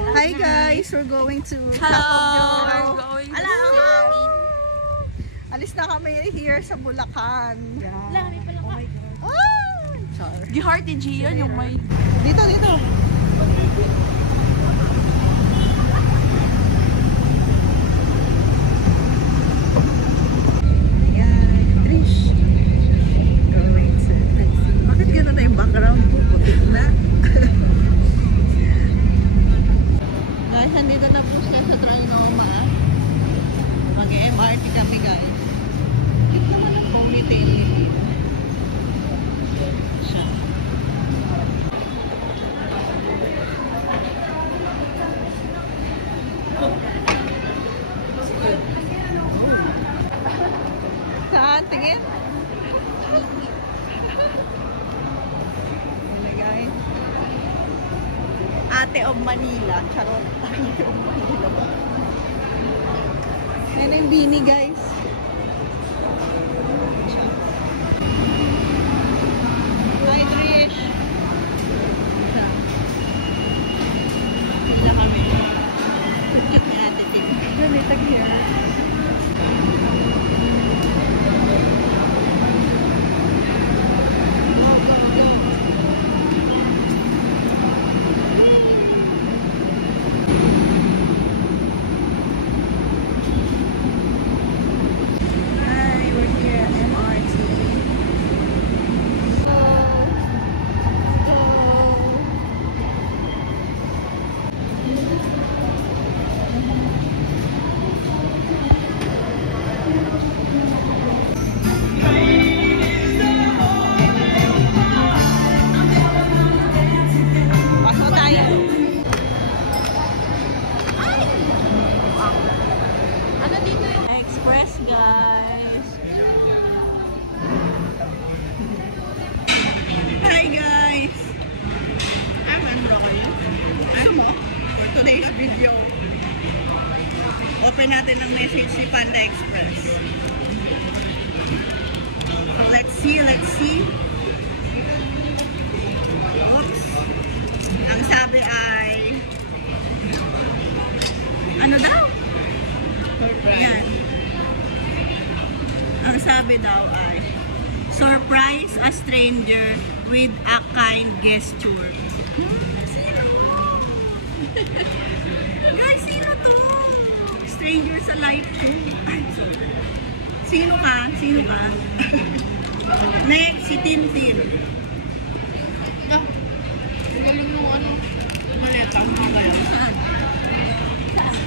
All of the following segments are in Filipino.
Hi guys, we're going to Hello! Alis na kami here sa Bulacan. Lami pala ka. Char. Di heart ni Gian yung may... Dito. Ayan, Trish. Going to taxi. Bakit gano'n na yung background ko? Putik na. Guys, nandito na po siya sa Trinoma. Mag-MRT kami guys. Cute naman ang ponytail ni siya. Saan? Tingin? Hello guys. Ate of Manila. Charot. Ate of Manila ba? Yan yung beanie guys. Hi Trish. Hila kami. Cute ni Ate Tim. Ganit here. Express guys. Hi guys. I'm Andro kayo. Ano mo? For today's video, open natin ang message si Panda Express. So let's see. Oops. Ang sabi ay ano daw? Yan. Ang sabi daw ay surprise a stranger with a kind gesture. Guys, sino to? Stranger sa life ko. Sino ka? Next, si Tintin. Galing mo ano? Maleta mo kayo. Saan?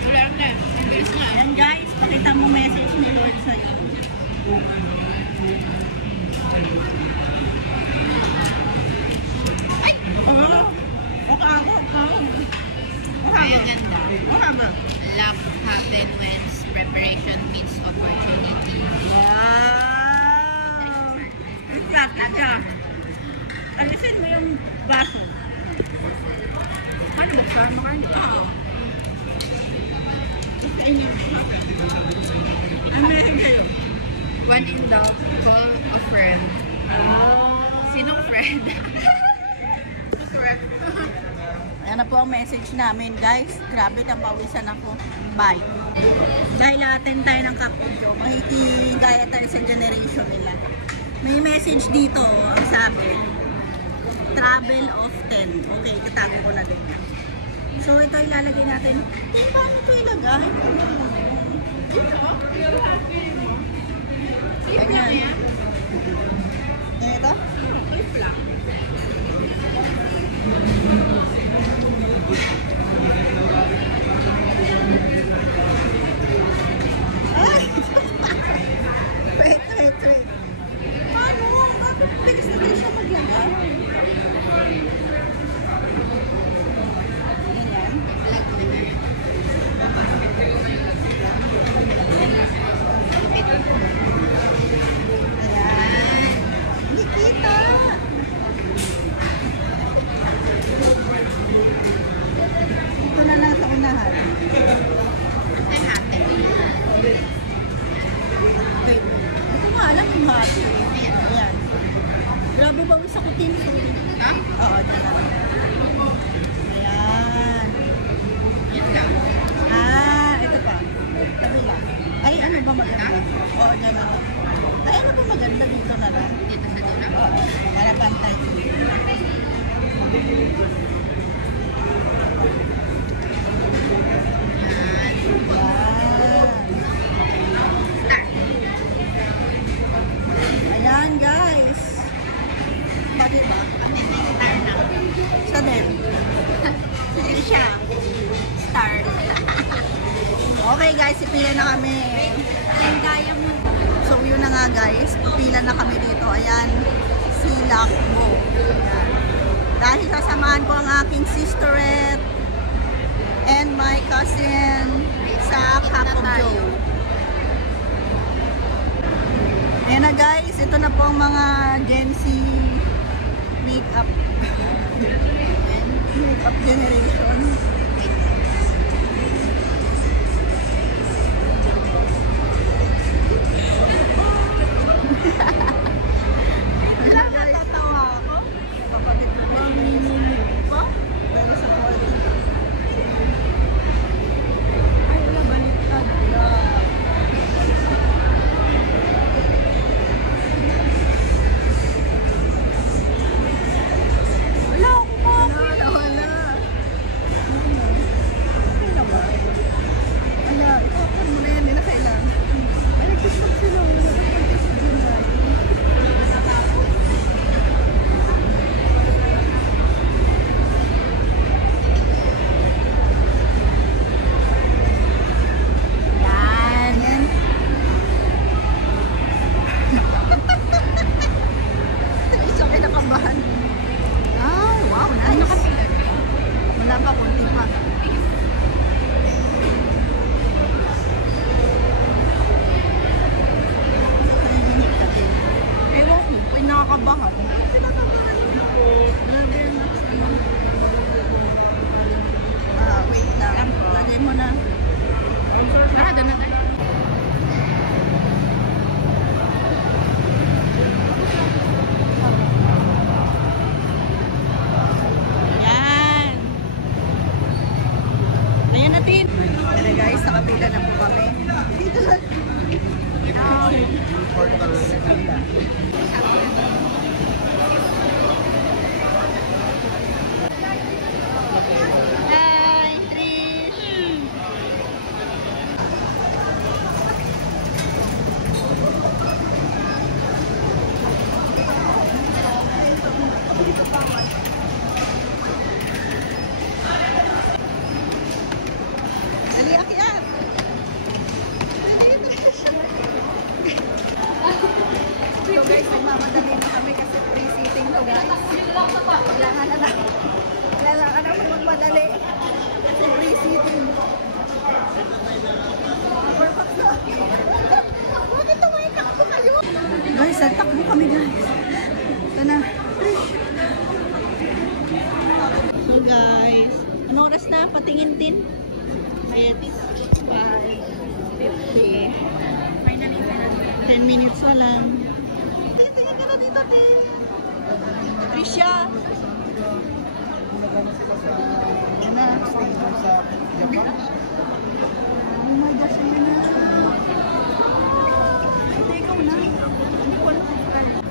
Wala na. Ang bilis nga. Yan guys, pakita mo message ni Lord sa'yo. Ay! Baka ako. Ay, ang ganda. Baka. Love happen when preparation meets opportunity. Wow! Bakit ka? Alisin mo yung baso. Ano buksan mo kayo? Oo. Ano meron kayo? When in doubt, call a friend. Sinong friend? Yan na po ang message namin guys. Grabe, napawisan ako. Bye. Dahil attend tayo ng Cup Video, makikigaya tayo sa generation nila. May message dito, ang sabi, travel often. Okay, katago ko na din. So ito ilalagay natin. Paano ito ilagay? Ayan. Ito? Ay! Wait. Paano? Bilis na din siya maglagay. Ganyan. Ayan. Hindi kita. Ito na lang sa unahan. Ay, happen. Okay. Ito nga alam yung hati. Ayan. Grabe ba sa kutin? Ha? Oo, dyan. Ayan. ba maganda? Oo, dyan ako. Ay, ano ba maganda dito na lang? Dito sa dito. Oo, para pantay. Yan. Ayan, guys. Bakit ba? Star na. Siya din. Hindi siya. Star. Okay, guys, ipila na kami. Ang gaya mo. So, yun na nga, guys. Pipila na kami dito. Ayan, silak mo. Ayan. Dahil sasamahan ko ang aking sisterette and my cousin sa Cup of Joe. Ayan na, guys. Ito na po ang mga Gen Z makeup. Makeup generation. Wala, natatawa ako. Kapatid ko ang minumili ko. Pero sa party. Ay, wala, baliktad. Wala. Wala akong makakita. Wala. Okay na ba? Wala, ipapon mo na yan. Hindi na kailangan. Ay, nag-TikTok sila. Nag-TikTok sila. Yan. Yan. Isa kayo nakabahan. Ah, wow, nice. Nakapila. Wala pa, konti pa. Ewan ko, may nakakabahan. Wait lang. Lagay mo na. Tara, doon na tayo. Yan. Ayan natin. Ayan guys, nakapila na po kami. Dito lang. Hi, Trish. Dali, akyat. So guys, nagmamadali na kami kasi pre-seating to guys. Kailangan na magmadali kasi pre-seating. Bakit tumayo kayo? Guys, nagtakbo kami guys. Ito na. So guys, anong oras na? Patingin din. Ayan, 5:50. Finally, 10 minutes na lang. Tingin ka na dito, Tin. Trisha. Yan na. Oh my gosh, yan na. Ito, ikaw na. Hindi ko alam kung kaya.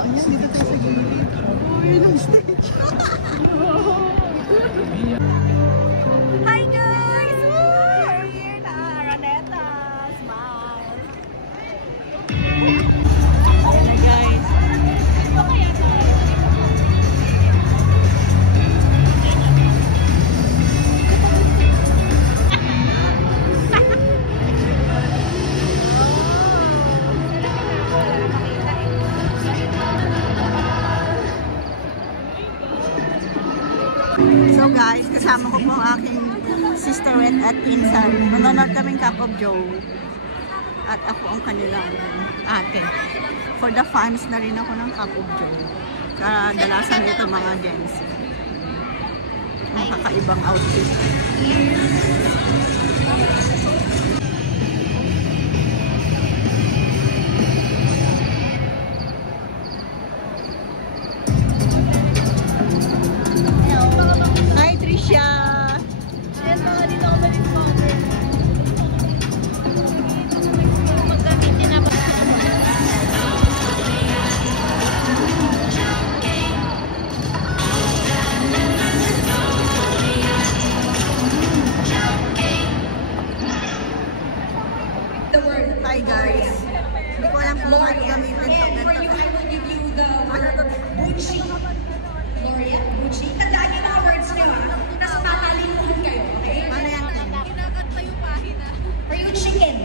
Ayan, dito tayo sa gilid. Oh, yun ang stage. Hi guys! We're here na. Araneta. Smile. Ayan na guys. So guys, kasama ko po ang aking sisterette at pinsan. Manonood kaming Cup of Joe. At ako ang kanilang ate. For the fans na rin ako ng Cup of Joe. Kadalasan dito mga gens. Mga kakaibang outfit. Hi Trisha! Yes, mga dito ako balik Gloria. gamitin to. And for you, I will give you the word Gucci. Gloria, Gucci. Tandaan niyo yung mga words niyo, ha? Tapos matalimuhan kayo, okay? Paano yan? Kinakanta yung pahina. For you, chicken.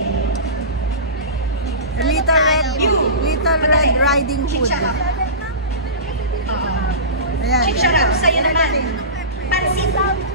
Little Red Riding Hood. Chicharap. Oo. Ayan. Chicharap, sa'yo naman. Pansit.